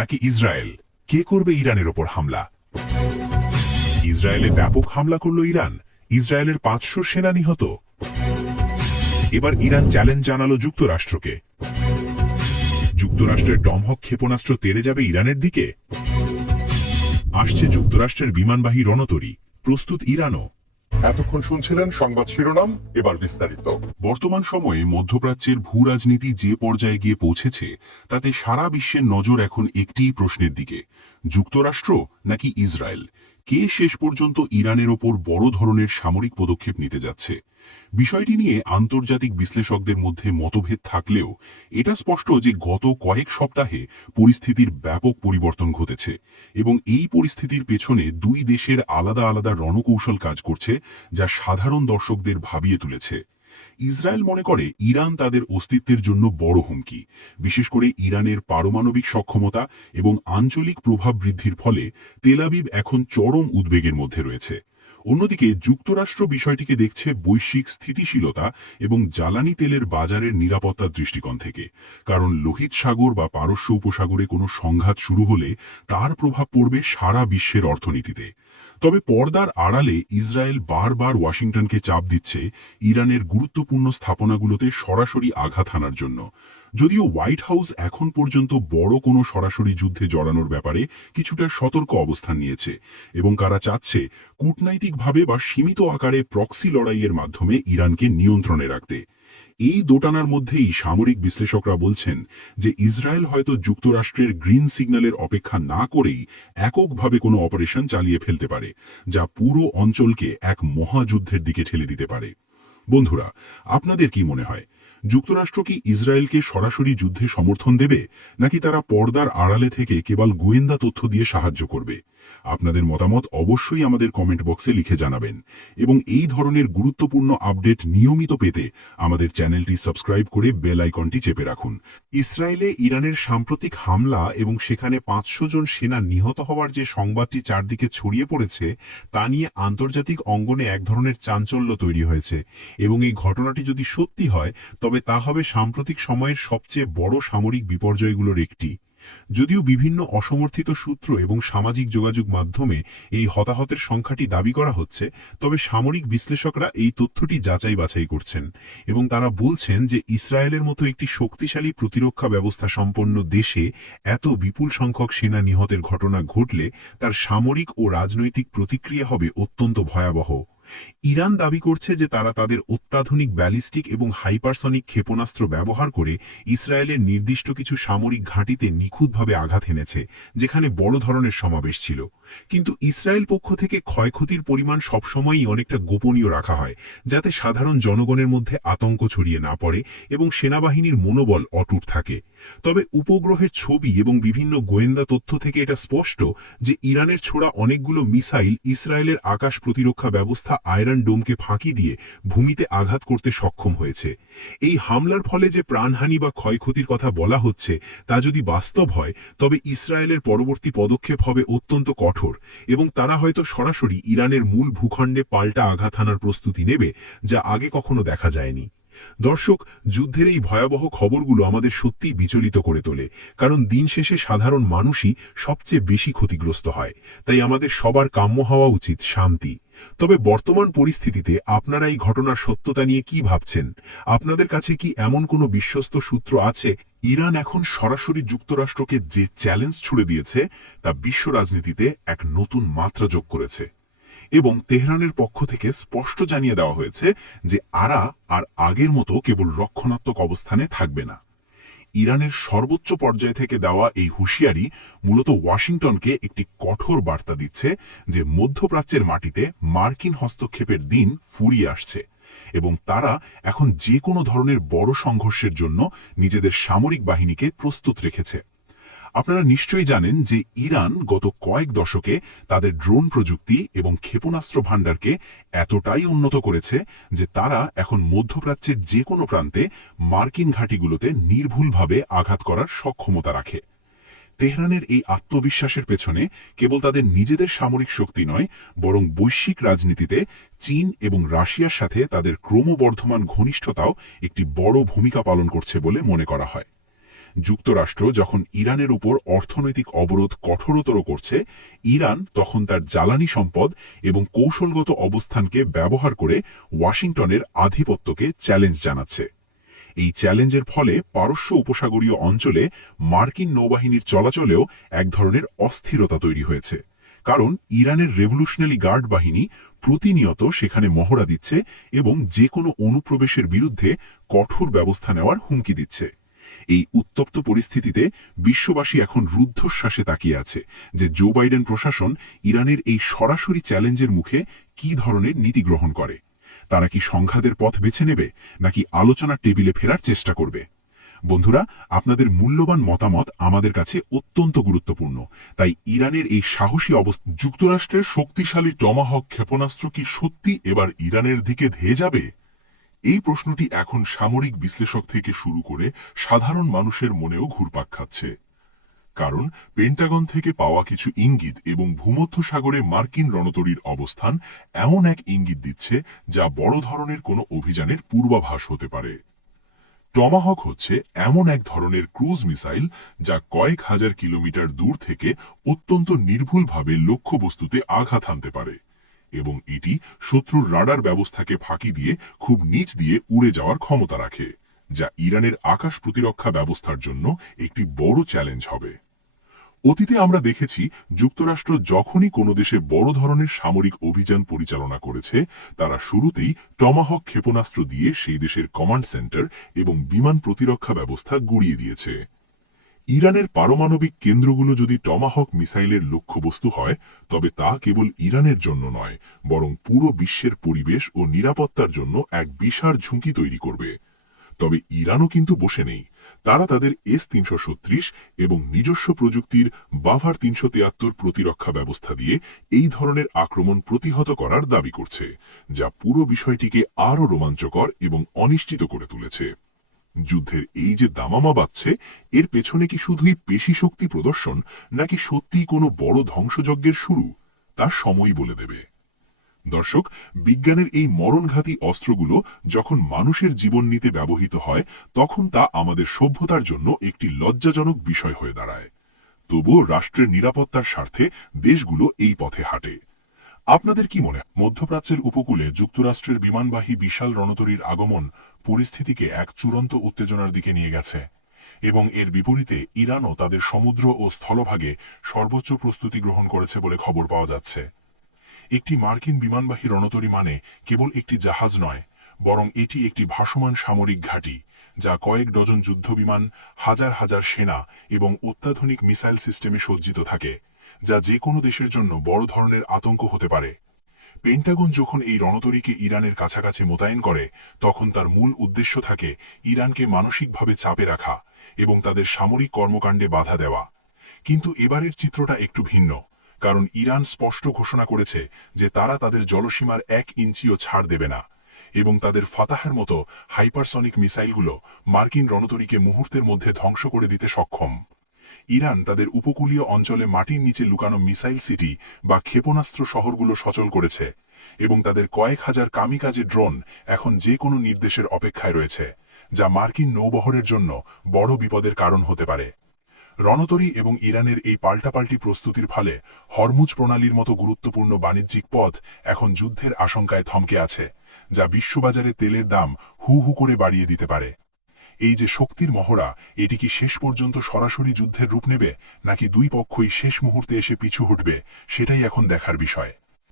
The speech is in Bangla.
নাকি ইসরায়েল, কে করবে ইরানের ওপর হামলা? ইসরায়েলে ব্যাপক হামলা করল ইরান, ইসরায়েলের 500 সেনা নিহত। এবার ইরান চ্যালেঞ্জ জানালো যুক্তরাষ্ট্রকে। যুক্তরাষ্ট্রের টমহক ক্ষেপণাস্ত্র তেড়ে যাবে ইরানের দিকে। আসছে যুক্তরাষ্ট্রের বিমানবাহী রণতরী, প্রস্তুত ইরানও। এতক্ষণ শুনছিলেন সংবাদ শিরোনাম, এবার বিস্তারিত। বর্তমান সময়ে মধ্যপ্রাচ্যের ভূ রাজনীতি যে পর্যায়ে গিয়ে পৌঁছেছে তাতে সারা বিশ্বের নজর এখন একটিই প্রশ্নের দিকে, যুক্তরাষ্ট্র নাকি ইসরায়েল, কে শেষ পর্যন্ত ইরানের ওপর বড় ধরনের সামরিক পদক্ষেপ নিতে যাচ্ছে। বিষয়টি নিয়ে আন্তর্জাতিক বিশ্লেষকদের মধ্যে মতভেদ থাকলেও এটা স্পষ্ট যে গত কয়েক সপ্তাহে পরিস্থিতির ব্যাপক পরিবর্তন ঘটেছে এবং এই পরিস্থিতির পেছনে দুই দেশের আলাদা আলাদা রণকৌশল কাজ করছে, যা সাধারণ দর্শকদের ভাবিয়ে তুলেছে। ইসরায়েল মনে করে ইরান তাদের অস্তিত্বের জন্য বড় হুমকি, বিশেষ করে ইরানের পারমাণবিক সক্ষমতা এবং আঞ্চলিক প্রভাব বৃদ্ধির ফলে তেল আবিব এখন চরম উদ্বেগের মধ্যে রয়েছে। অন্যদিকে যুক্তরাষ্ট্র বিষয়টিকে দেখছে বৈশ্বিক স্থিতিশীলতা এবং জ্বালানি তেলের বাজারের নিরাপত্তার দৃষ্টিকোণ থেকে, কারণ লোহিত সাগর বা পারস্য উপসাগরে কোনো সংঘাত শুরু হলে তার প্রভাব পড়বে সারা বিশ্বের অর্থনীতিতে। তবে পর্দার আড়ালে ইসরায়েল বারবার ওয়াশিংটনকে চাপ দিচ্ছে ইরানের গুরুত্বপূর্ণ স্থাপনাগুলোতে সরাসরি আঘাত হানার জন্য। যদিও হোয়াইট হাউস এখন পর্যন্ত বড় কোনো সরাসরি যুদ্ধে জড়ানোর ব্যাপারে কিছুটা সতর্ক অবস্থান নিয়েছে এবং তারা চাচ্ছে কূটনৈতিকভাবে বা সীমিত আকারে প্রক্সি লড়াইয়ের মাধ্যমে ইরানকে নিয়ন্ত্রণে রাখতে। এই দোটানার মধ্যেই সামরিক বিশ্লেষকরা বলছেন যে ইসরায়েল হয়তো যুক্তরাষ্ট্রের গ্রিন সিগন্যালের অপেক্ষা না করেই এককভাবে কোনো অপারেশন চালিয়ে ফেলতে পারে, যা পুরো অঞ্চলকে এক মহাযুদ্ধের দিকে ঠেলে দিতে পারে। বন্ধুরা, আপনাদের কি মনে হয়, যুক্তরাষ্ট্র কি ইসরায়েলকে সরাসরি যুদ্ধে সমর্থন দেবে, নাকি তারা পর্দার আড়ালে থেকে কেবল গোয়েন্দা তথ্য দিয়ে সাহায্য করবে? আপনাদের মতামত অবশ্যই আমাদের কমেন্ট বক্সে লিখে জানাবেন এবং এই ধরনের গুরুত্বপূর্ণ আপডেট নিয়মিত পেতে আমাদের চ্যানেলটি সাবস্ক্রাইব করে বেল আইকনটি চেপে রাখুন। ইসরায়েলে ইরানের সাম্প্রতিক হামলা এবং সেখানে 500 জন সেনা নিহত হওয়ার যে সংবাদটি চারদিকে ছড়িয়ে পড়েছে তা নিয়ে আন্তর্জাতিক অঙ্গনে এক ধরনের চাঞ্চল্য তৈরি হয়েছে এবং এই ঘটনাটি যদি সত্যি হয় তবে তা হবে সাম্প্রতিক সময়ের সবচেয়ে বড় সামরিক বিপর্যয়গুলোর একটি। যদিও বিভিন্ন অসমর্থিত সূত্র এবং সামাজিক যোগাযোগ মাধ্যমে এই হতাহতের সংখ্যাটি দাবি করা হচ্ছে, তবে সামরিক বিশ্লেষকরা এই তথ্যটি যাচাই বাছাই করছেন এবং তারা বলছেন যে ইসরায়েলের মতো একটি শক্তিশালী প্রতিরক্ষা ব্যবস্থা সম্পন্ন দেশে এত বিপুল সংখ্যক সেনা নিহতের ঘটনা ঘটলে তার সামরিক ও রাজনৈতিক প্রতিক্রিয়া হবে অত্যন্ত ভয়াবহ। ইরান দাবি করছে যে তারা তাদের অত্যাধুনিক ব্যালিস্টিক এবং হাইপারসনিক ক্ষেপণাস্ত্র ব্যবহার করে ইসরায়েলের নির্দিষ্ট কিছু সামরিক ঘাঁটিতে নিখুঁতভাবে আঘাত এনেছে, যেখানে বড় ধরনের সমাবেশ ছিল। কিন্তু ইসরায়েল পক্ষ থেকে ক্ষয়ক্ষতির পরিমাণ সবসময়ই অনেকটা গোপনীয় রাখা হয়, যাতে সাধারণ জনগণের মধ্যে আতঙ্ক ছড়িয়ে না পড়ে এবং সেনাবাহিনীর মনোবল অটুট থাকে। তবে উপগ্রহের ছবি এবং বিভিন্ন গোয়েন্দা তথ্য থেকে এটা স্পষ্ট যে ইরানের ছোড়া অনেকগুলো মিসাইল ইসরায়েলের আকাশ প্রতিরক্ষা ব্যবস্থা আয়রন ডোমকে ফাঁকি দিয়ে ভূমিতে আঘাত করতে সক্ষম হয়েছে। এই হামলার ফলে যে প্রাণহানি বা ক্ষয়ক্ষতির কথা বলা হচ্ছে তা যদি বাস্তব হয় তবে ইসরায়েলের পরবর্তী পদক্ষেপ হবে অত্যন্ত কঠোর এবং তারা হয়তো সরাসরি ইরানের মূল ভূখণ্ডে পাল্টা আঘাত হানার প্রস্তুতি নেবে, যা আগে কখনো দেখা যায়নি। দর্শক, যুদ্ধের এই ভয়াবহ খবরগুলো আমাদের সত্যিই বিচলিত করে তোলে, কারণ দিন শেষে সাধারণ মানুষই সবচেয়ে বেশি ক্ষতিগ্রস্ত হয়। তাই আমাদের সবার কাম্য হওয়া উচিত শান্তি। তবে বর্তমান পরিস্থিতিতে আপনারা এই ঘটনার সত্যতা নিয়ে কি ভাবছেন? আপনাদের কাছে কি এমন কোনো বিশ্বস্ত সূত্র আছে? ইরান এখন সরাসরি যুক্তরাষ্ট্রকে যে চ্যালেঞ্জ ছুড়ে দিয়েছে তা বিশ্ব রাজনীতিতে এক নতুন মাত্রা যোগ করেছে এবং তেহরানের পক্ষ থেকে স্পষ্ট জানিয়ে দেওয়া হয়েছে যে আরা আর আগের মতো কেবল রক্ষণাত্মক অবস্থানে থাকবে না। ইরানের সর্বোচ্চ পর্যায় থেকে দেওয়া এই হুঁশিয়ারি মূলত ওয়াশিংটনকে একটি কঠোর বার্তা দিচ্ছে যে মধ্যপ্রাচ্যের মাটিতে মার্কিন হস্তক্ষেপের দিন ফুরিয়ে আসছে এবং তারা এখন যে কোনো ধরনের বড় সংঘর্ষের জন্য নিজেদের সামরিক বাহিনীকে প্রস্তুত রেখেছে। আপনারা নিশ্চয়ই জানেন যে ইরান গত কয়েক দশকে তাদের ড্রোন প্রযুক্তি এবং ক্ষেপণাস্ত্র ভাণ্ডারকে এতটাই উন্নত করেছে যে তারা এখন মধ্যপ্রাচ্যের যে কোনো প্রান্তে মার্কিন ঘাঁটিগুলোতে নির্ভুলভাবে আঘাত করার সক্ষমতা রাখে। তেহরানের এই আত্মবিশ্বাসের পেছনে কেবল তাদের নিজেদের সামরিক শক্তি নয়, বরং বৈশ্বিক রাজনীতিতে চীন এবং রাশিয়ার সাথে তাদের ক্রমবর্ধমান ঘনিষ্ঠতাও একটি বড় ভূমিকা পালন করছে বলে মনে করা হয়। যুক্তরাষ্ট্র যখন ইরানের উপর অর্থনৈতিক অবরোধ কঠোরতর করছে, ইরান তখন তার জ্বালানি সম্পদ এবং কৌশলগত অবস্থানকে ব্যবহার করে ওয়াশিংটনের আধিপত্যকে চ্যালেঞ্জ জানাচ্ছে। এই চ্যালেঞ্জের ফলে পারস্য উপসাগরীয় অঞ্চলে মার্কিন নৌবাহিনীর চলাচলেও এক ধরনের অস্থিরতা তৈরি হয়েছে, কারণ ইরানের রেভলিউশনারি গার্ড বাহিনী প্রতিনিয়ত সেখানে মহড়া দিচ্ছে এবং যে কোনো অনুপ্রবেশের বিরুদ্ধে কঠোর ব্যবস্থা নেওয়ার হুমকি দিচ্ছে। এই উত্তপ্ত পরিস্থিতিতে বিশ্ববাসী এখন রুদ্ধশ্বাসে তাকিয়ে আছে যে জো বাইডেন প্রশাসন ইরানের এই সরাসরি চ্যালেঞ্জের মুখে কী ধরনের নীতি গ্রহণ করে। তারা কি সংঘাতের পথ বেছে নেবে, নাকি আলোচনার টেবিলে ফেরার চেষ্টা করবে? বন্ধুরা, আপনাদের মূল্যবান মতামত আমাদের কাছে অত্যন্ত গুরুত্বপূর্ণ। তাই ইরানের এই সাহসী অবস্থা, যুক্তরাষ্ট্রের শক্তিশালী টমাহক ক্ষেপণাস্ত্র কি সত্যি এবার ইরানের দিকে ধেয়ে যাবে? এই প্রশ্নটি এখন সামরিক বিশ্লেষক থেকে শুরু করে সাধারণ মানুষের মনেও ঘুরপাক খাচ্ছে। কারণ পেন্টাগন থেকে পাওয়া কিছু ইঙ্গিত এবং ভূমধ্যসাগরে মার্কিন রণতরীর অবস্থান এমন এক ইঙ্গিত দিচ্ছে যা বড় ধরনের কোনো অভিযানের পূর্বাভাস হতে পারে। টমাহক হচ্ছে এমন এক ধরনের ক্রুজ মিসাইল যা কয়েক হাজার কিলোমিটার দূর থেকে অত্যন্ত নির্ভুলভাবে লক্ষ্যবস্তুতে আঘাত হানতে পারে, এবং এটি শত্রুর রাডার ব্যবস্থাকে ফাঁকি দিয়ে খুব নিচ দিয়ে উড়ে যাওয়ার ক্ষমতা রাখে, যা ইরানের আকাশ প্রতিরক্ষা ব্যবস্থার জন্য একটি বড় চ্যালেঞ্জ হবে। অতীতে আমরা দেখেছি যুক্তরাষ্ট্র যখনই কোনো দেশে বড় ধরনের সামরিক অভিযান পরিচালনা করেছে, তারা শুরুতেই টমাহক ক্ষেপণাস্ত্র দিয়ে সেই দেশের কমান্ড সেন্টার এবং বিমান প্রতিরক্ষা ব্যবস্থা গুঁড়িয়ে দিয়েছে। ইরানের পারমাণবিক কেন্দ্রগুলো যদি টমাহক মিসাইলের লক্ষ্যবস্তু হয়, তবে তা কেবল ইরানের জন্য নয়, বরং পুরো বিশ্বের পরিবেশ ও নিরাপত্তার জন্য এক বিশাল ঝুঁকি তৈরি করবে। তবে ইরানও কিন্তু বসে নেই। তারা তাদের S-336 এবং নিজস্ব প্রযুক্তির বাভার 373 প্রতিরক্ষা ব্যবস্থা দিয়ে এই ধরনের আক্রমণ প্রতিহত করার দাবি করছে, যা পুরো বিষয়টিকে আরও রোমাঞ্চকর এবং অনিশ্চিত করে তুলেছে। যুদ্ধের এই যে দামামা বাজছে, এর পেছনে কি শুধুই পেশি শক্তি প্রদর্শন, নাকি সত্যিই কোনো বড় ধ্বংসযজ্ঞের শুরু, তা সময়ই বলে দেবে। দর্শক, বিজ্ঞানের এই মরণঘাতী অস্ত্রগুলো যখন মানুষের জীবন নিতে ব্যবহৃত হয়, তখন তা আমাদের সভ্যতার জন্য একটি লজ্জাজনক বিষয় হয়ে দাঁড়ায়। তবুও রাষ্ট্রের নিরাপত্তার স্বার্থে দেশগুলো এই পথে হাঁটে। আপনাদের কি মনে হয়? মধ্যপ্রাচ্যের উপকূলে যুক্তরাষ্ট্রের বিমানবাহী বিশাল রণতরীর আগমন পরিস্থিতিকে এক চূড়ান্ত উত্তেজনার দিকে নিয়ে গেছে, এবং এর বিপরীতে ইরানও তাদের সমুদ্র ও স্থলভাগে সর্বোচ্চ প্রস্তুতি গ্রহণ করেছে বলে খবর পাওয়া যাচ্ছে। একটি মার্কিন বিমানবাহী রণতরী মানে কেবল একটি জাহাজ নয়, বরং এটি একটি ভাসমান সামরিক ঘাঁটি, যা কয়েক ডজন যুদ্ধবিমান, হাজার হাজার সেনা এবং অত্যাধুনিক মিসাইল সিস্টেমে সজ্জিত থাকে, যা যে কোনো দেশের জন্য বড় ধরনের আতঙ্ক হতে পারে। পেন্টাগন যখন এই রণতরীকে ইরানের কাছাকাছি মোতায়েন করে, তখন তার মূল উদ্দেশ্য থাকে ইরানকে মানসিকভাবে চাপে রাখা এবং তাদের সামরিক কর্মকাণ্ডে বাধা দেওয়া। কিন্তু এবারের চিত্রটা একটু ভিন্ন, কারণ ইরান স্পষ্ট ঘোষণা করেছে যে তারা তাদের জলসীমার 1 ইঞ্চিও ছাড় দেবে না, এবং তাদের ফাতাহের মতো হাইপারসনিক মিসাইলগুলো মার্কিন রণতরীকে মুহূর্তের মধ্যে ধ্বংস করে দিতে সক্ষম। ইরান তাদের উপকূলীয় অঞ্চলে মাটির নিচে লুকানো মিসাইল সিটি বা ক্ষেপণাস্ত্র শহরগুলো সচল করেছে, এবং তাদের কয়েক হাজার কামিকাজে ড্রোন এখন যে কোনো নির্দেশের অপেক্ষায় রয়েছে, যা মার্কিন নৌবহরের জন্য বড় বিপদের কারণ হতে পারে। রণতরী এবং ইরানের এই পাল্টাপাল্টি প্রস্তুতির ফলে হরমুজ প্রণালীর মতো গুরুত্বপূর্ণ বাণিজ্যিক পথ এখন যুদ্ধের আশঙ্কায় থমকে আছে, যা বিশ্ববাজারে তেলের দাম হু হু করে বাড়িয়ে দিতে পারে। এই যে শক্তির মহড়া, এটি কি শেষ পর্যন্ত সরাসরি যুদ্ধের রূপ নেবে, নাকি দুই পক্ষই শেষ মুহূর্তে এসে পিছু হটবে, সেটাই এখন দেখার বিষয়।